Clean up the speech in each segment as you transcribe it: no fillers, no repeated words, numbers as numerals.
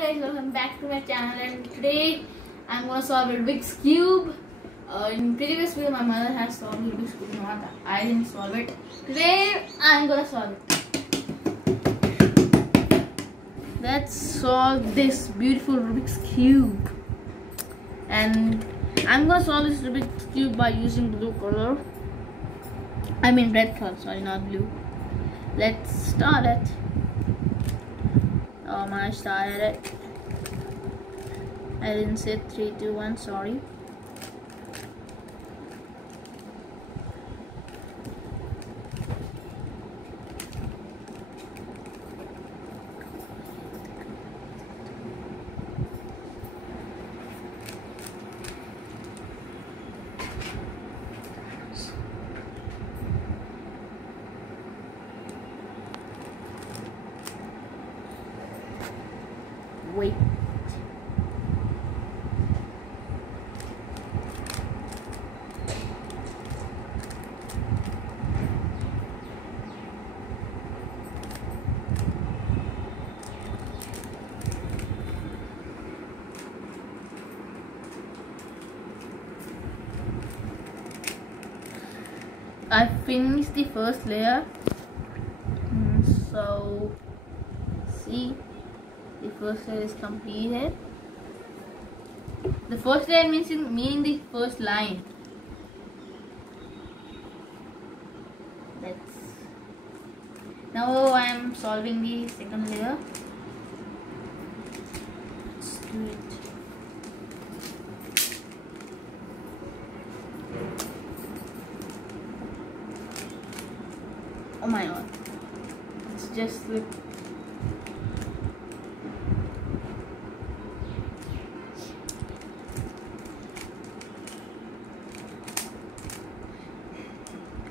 guys, welcome back to my channel, and today I'm gonna solve Rubik's cube. In previous video my mother has solved Rubik's cube, not I didn't solve it. Today I'm gonna solve it. Let's solve this beautiful Rubik's cube. And I'm gonna solve this Rubik's cube by using blue color. I mean red color, sorry, not blue. Let's start it. I started it. I didn't say 3, 2, 1, sorry. Wait. I finished the first layer. So see, the first layer is completed. The first layer meaning the first line. Now I am solving the second layer. Let's do it. Oh my god, it's just slipped.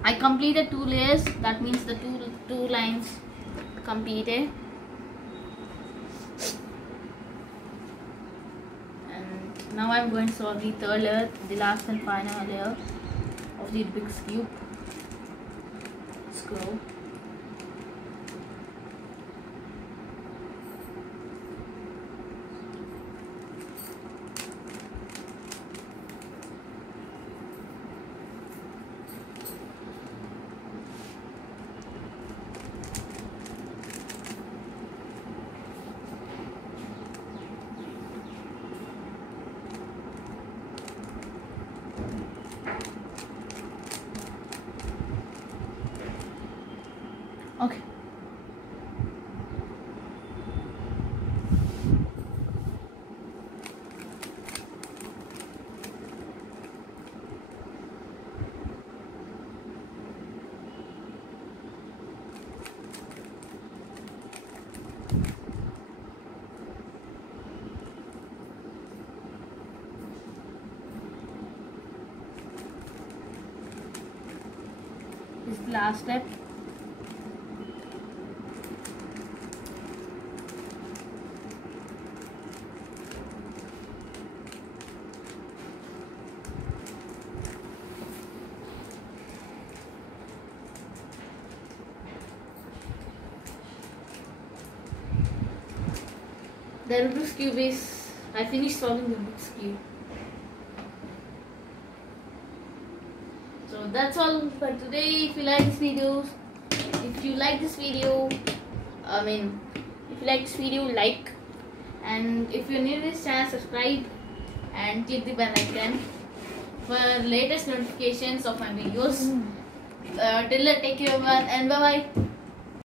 I completed 2 layers, that means the two lines completed. And now I'm going to solve the third layer, the last and final layer of the Rubik's cube. Let's go. Okay. This is the last step. The Rubik's cube is, I finished solving the Rubik's cube. So that's all for today. If you like this video, like, and if you're new to this channel, subscribe and click the bell icon for latest notifications of my videos. Till then, take care everyone, and bye bye.